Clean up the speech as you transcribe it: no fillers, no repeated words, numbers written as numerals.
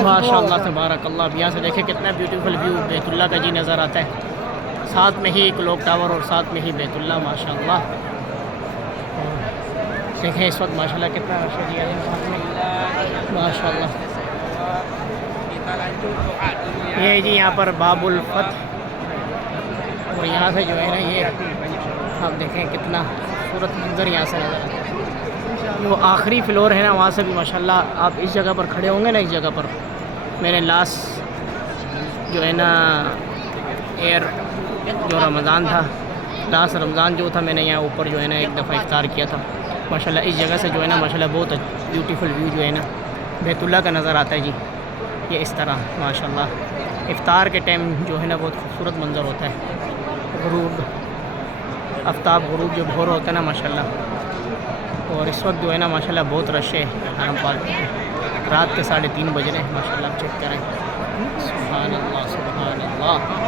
ماشاء اللہ تبارک اللہ. اب یہاں سے دیکھیں کتنا بیوٹیفل ویو بیت اللہ کا جی نظر آتا ہے. ساتھ میں ہی کلوک ٹاور اور ساتھ میں ہی بیت اللہ. ماشاء اللہ دیکھیں اس وقت ماشاء اللہ کتنا رش دیا ہے. ماشاء اللہ یہ جی یہاں پر باب الفتح. اور یہاں سے جو ہے نا یہ آپ دیکھیں کتنا خوبصورت منظر یہاں سے نظر آتا ہے. وہ آخری فلور ہے نا وہاں سے بھی ماشاءاللہ آپ اس جگہ پر کھڑے ہوں گے نا. اس جگہ پر میں نے لاسٹ جو ہے نا ایئر جو رمضان تھا لاسٹ رمضان جو تھا میں نے یہاں اوپر جو ہے نا ایک دفعہ افطار کیا تھا. ماشاءاللہ اس جگہ سے جو ہے نا ماشاءاللہ بہت بیوٹیفل ویو جو ہے نا بیت اللہ کا نظر آتا ہے جی. یہ اس طرح ماشاءاللہ افطار کے ٹائم جو ہے نا بہت خوبصورت منظر ہوتا ہے. غروب آفتاب غروب جو بھور ہوتا ہے نا ماشاءاللہ. اور اس وقت جو ہے نا ماشاءاللہ بہت رش ہے حرم پاک میں. رات کے 3:30 بج رہے ہیں ماشاءاللہ. آپ چیک کریں. سبحان اللہ سبحان اللہ.